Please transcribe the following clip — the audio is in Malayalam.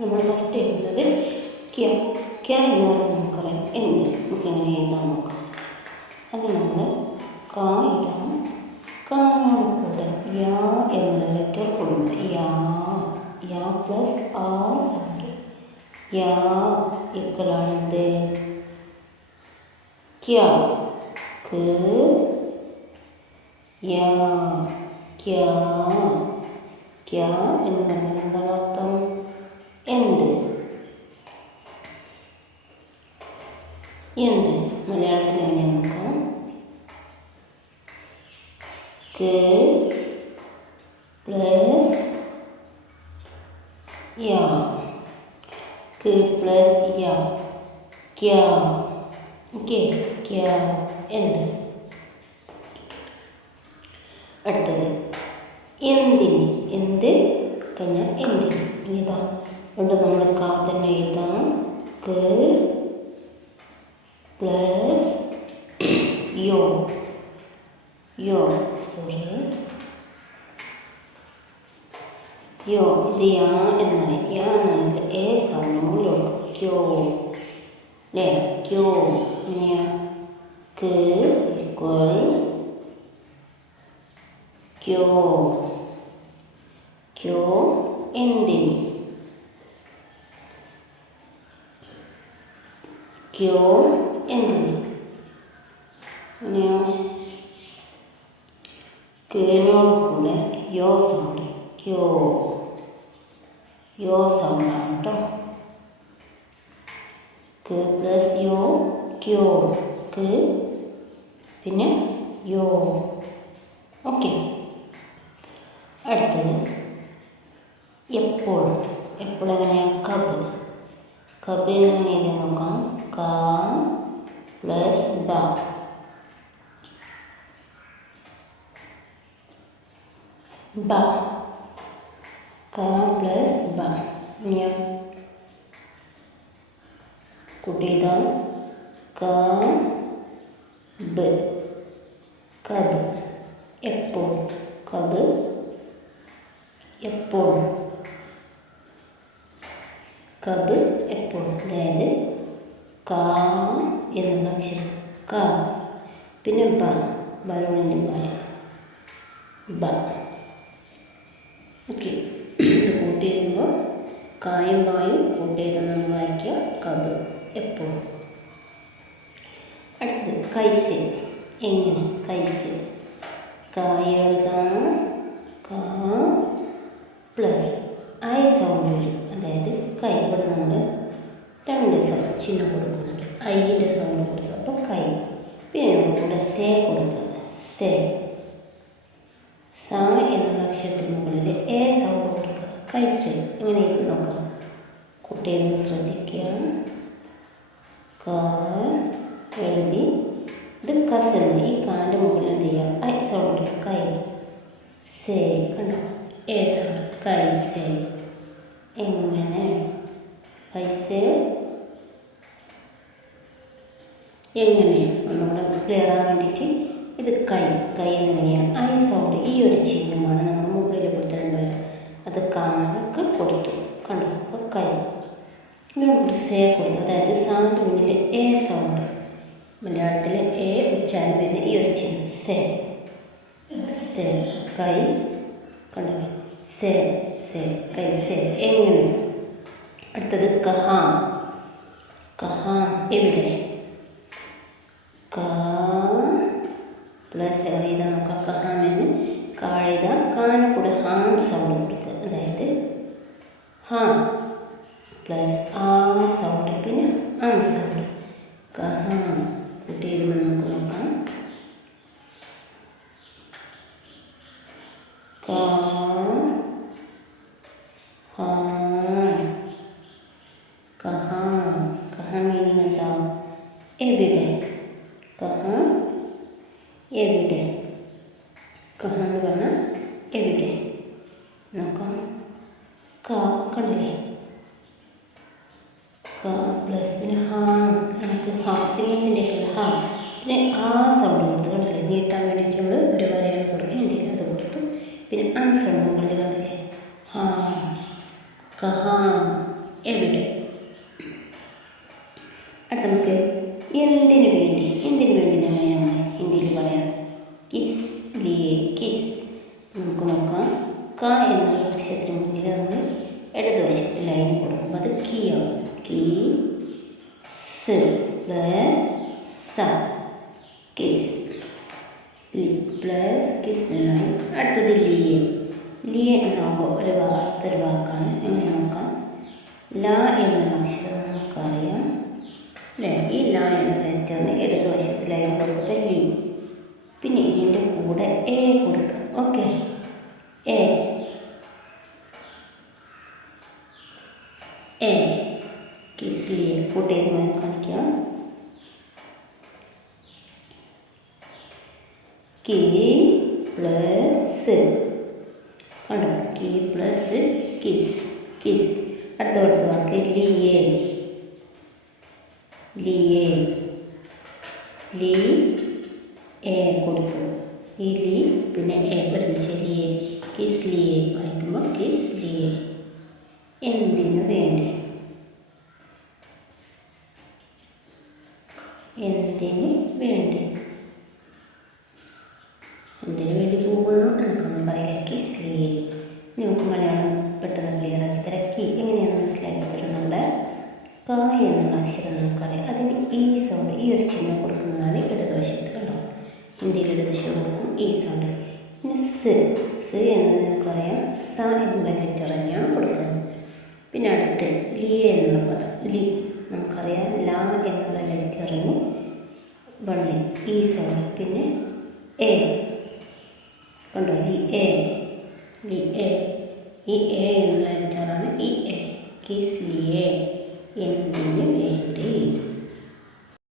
നമ്മൾ ഫസ്റ്റ് എഴുതുന്നത് ക്യ. ക്യ എന്ന് പറയുന്നത് നമുക്കറിയാം എന്ത്. നമുക്ക് എങ്ങനെ എഴുതാൻ നോക്കാം. അത് നമ്മൾ കാ ഇടാം. കാനോട് കൂടെ യാ എന്നൊരു ലെറ്റർ കൊടുക്കുക. യാ പ്ലസ് ആ സൗണ്ട്. യാ ഇക്വലാണെന്ത് ക്യ. ക യാ ക്യ. ക്യ എന്ന് പറഞ്ഞാൽ എന്താണ് അർത്ഥം? എന്ത്. എന്ത് മലയാളത്തിൽ എങ്ങനെ നോക്കാം? ക പ്ലസ് യാ. ക പ്ലസ് യാ ക്യ. ഓക്കെ, ക്യ എന്ത്. അടുത്തത് എന്തിന്. എന്ത് കഴിഞ്ഞാൽ എന്തിന്. ഇതാ അതുകൊണ്ട് നമ്മൾ കാ തന്നെ എഴുതാം. ക പ്ലസ് യോ. സോറി യോ. ഇത് യാ എന്നായി. യാ എന്നാൽ എ സൗണ്ട് യോ. ക്യോ അല്ലേ? ക്യോ ഇങ്ങനെയാ. ക ഈക്വൽ ക്യോ. ക്യോ എന്തിന്. ക്യോ എന്തിന്. ഇങ്ങനെയോ. കേനോട് കൂടെ യോ സൗണ്ട്. ക്യോ. യോ സൗണ്ടാണ് കേട്ടോ. ക പ്ലസ് യോ ക്യോ. ക പിന്നെ യോ. ഓക്കെ. അടുത്തത് എപ്പോൾ. എപ്പോൾ എങ്ങനെയാണ്? കബ്. കബ് എങ്ങനെ എഴുതി നോക്കാം. കാ പ്ലസ് ബ. ബ. കാ പ്ലസ് ബ. ഇനിയോ കൂട്ടിയതാ. കാ ബ്. കബ്. എപ്പോൾ. കബ് എപ്പോൾ. കബ് എപ്പോൾ. അതായത് കാ എന്നുള്ള അക്ഷരം കാ. പിന്നെ ബ. ബലൂണിൻ്റെ ബായ ബ. ഓക്കെ. ഇത് കൂട്ടി എഴുതുമ്പോൾ കായും ബായും കൂട്ടി എഴുതുന്നത് വായിക്കുക. കബ് എപ്പോൾ. അടുത്തത് കൈസ്. എങ്ങനെ. കൈസ്. കായ എഴുതാം. കാ പ്ലസ് ഐ സൗണ്ട് വരും. അതായത് കൈ. ഇവിടെ നമ്മൾ രണ്ട് സൗണ്ട് ചിഹ്നം കൊടുക്കുന്നുണ്ട്. ഐൻ്റെ സൗണ്ട് കൊടുക്കുക. അപ്പോൾ കൈ. പിന്നെ ഇവിടെ സേ കൊടുക്കുക. സേ. സ എന്നുള്ള അക്ഷരത്തിന് മുകളിൽ എ സൗണ്ട് കൊടുക്കുക. കൈസ്. ഇങ്ങനെ ഇത് നോക്കാം. കുട്ടികൾ ശ്രദ്ധിക്കുക. കാ എഴുതി. ഇത് കസൻ. ഈ കാലിൻ്റെ മുകളിൽ എന്ത് ചെയ്യുക? ഐ സൗണ്ട്. കൈ. സേ. കണ്ടോ? എ സൗണ്ട്. കൈസേ. എങ്ങനെ. കൈസേ എങ്ങനെ ഒന്നുകൂടെ ക്ലിയർ ആകാൻ വേണ്ടിയിട്ട് ഇത് കൈ. കൈ എങ്ങനെയാണ്? I sound. ഈ ഒരു ചിഹ്നമാണ് നമ്മൾ മുകളിൽ കൊടുത്തിട്ടുണ്ട്. അത് കാക്ക് കൊടുത്തു. കണ്ടു. അപ്പോൾ കൈ. ഇങ്ങനെ സേ കൊടുത്തു. അതായത് സാറിന് മുന്നിൽ എ സൗണ്ട്. മലയാളത്തിൽ എ ഉച്ചാരണം വരുന്ന ഈ ഒരു ചിഹ്നം സേ. സേ കൈ. കണ്ടു. സേ സേ കൈ സേ. എങ്ങനെ. അടുത്തത് കഹാ. കഹാ എവിടെ. കാ പ്ലസ് എഴുതാൻ നോക്കാം. കഹാമെന്ന് കാഴെഴുത. കാന് കൂടെ ഹാം സൗണ്ട് കൊടുക്കുക. അതായത് ഹാ പ്ലസ് ആ സൗണ്ട്. പിന്നെ ആം സൗണ്ട്. കഹാ കൂട്ടി എഴുതുമ്പോൾ നമുക്ക് നോക്കാം. കാ ഹാ. കഹാ. കഹാ മീനിങ് എന്താ? എവിടെ. കഹാ എവിടെ. കഹാ എന്ന് പറഞ്ഞാൽ എവിടെ. നോക്കാം. കാ കണ്ടില്ലേ. കാ പ്ലസ് പിന്നെ ഹാ. നമുക്ക് ഹാസ്യത്തിൻ്റെ ഹാ. പിന്നെ ആ സൗണ്ട് കൊടുത്ത് കണ്ടില്ലേ. നീട്ടാൻ വേണ്ടിയിട്ട് നമ്മൾ ഒരു വരയാണ് കൊടുക്കുക. എന്തെങ്കിലും അത് കൊടുത്തു. പിന്നെ ആ സൗണ്ട് കണ്ടില്ലേ. ഹാ കഹാ എവിടെ. അടുത്ത നമുക്ക് എന്തിനു വേണ്ടി എങ്ങനെയാണ് ഹിന്ദിയിൽ പറയാം? കിസ് ലിയേ കിസ്. നമുക്ക് നോക്കാം. ക എന്നുള്ള അക്ഷരത്തിന് മുന്നിൽ നമ്മൾ ഇടതുവശത്ത് ലൈൻ കൊടുക്കുമ്പോൾ അത് കീ ആവും. കീ സ് പ്ലസ് സ കിസ് പ്ലസ് കിസ് ലൈൻ. അടുത്തത് ലിയെ. ലിയെ എന്നാകുമ്പോൾ അടുത്തൊരു വാക്കാണ്. എങ്ങനെ നോക്കാം? ല എന്നുള്ള അക്ഷരം നമുക്കറിയാം അല്ലേ? ഈ ല എന്ന ലെറ്ററിന് ഇടതുവശത്ത് ലൈൻ കൊടുത്തിട്ട് ലി. പിന്നെ ഇതിൻ്റെ കൂടെ എ കൊടുക്കുക. ഓക്കെ, എ കിസ് ലിയെ കൂട്ടിയതുമായി കാണിക്കാം. കെ പ്ലസ് കണ്ടോ? K plus kiss kiss. അടുത്ത വാക്ക് ലിയേ. ലിയേ ലി എ കൊടുത്തു. ഈ ലി പിന്നെ എ ഒരുമിച്ച് ലിയേ. കിസ് ലിയേ വായിക്കുമ്പോൾ കിസ് ലിയേ. എന്തിനു വേണ്ടി. എന്തിനു വേണ്ടി പോകുന്നു എന്നൊക്കെ പറയില്ല. കിസ് ലിയേ. നമുക്ക് മലയാളം പെട്ടെന്ന് ക്ലിയർ ആക്കി തരാം. കി എങ്ങനെയാണ് മനസ്സിലാക്കി തരും? നമ്മുടെ ക എന്നുള്ള അക്ഷരം നമുക്കറിയാം. അതിന് ഈ സൗണ്ട്, ഈ ഒരു ചിഹ്നം കൊടുക്കുന്നതാണ് ഇടതുവശത്ത്. കണ്ടോ? ഹിന്ദിയിൽ ഇടതുവശം കൊടുക്കും ഈ സൗണ്ട്. പിന്നെ സ് എന്നത് നമുക്കറിയാം. സ എന്നുള്ള ലെറ്റർ തന്നെയാണ് കൊടുക്കുന്നത്. പിന്നെ അടുത്ത് ലി എന്നുള്ള പദം. ലി നമുക്കറിയാം. ല എന്നുള്ള ലെറ്ററിന് വള്ളി ഈ സൗണ്ട്. പിന്നെ എ കണ്ടോ? ലി എ ഈ എ എന്നുള്ള ലെറ്ററാണ് ഈ എ. കിസ് ലിയേ. എന്ത്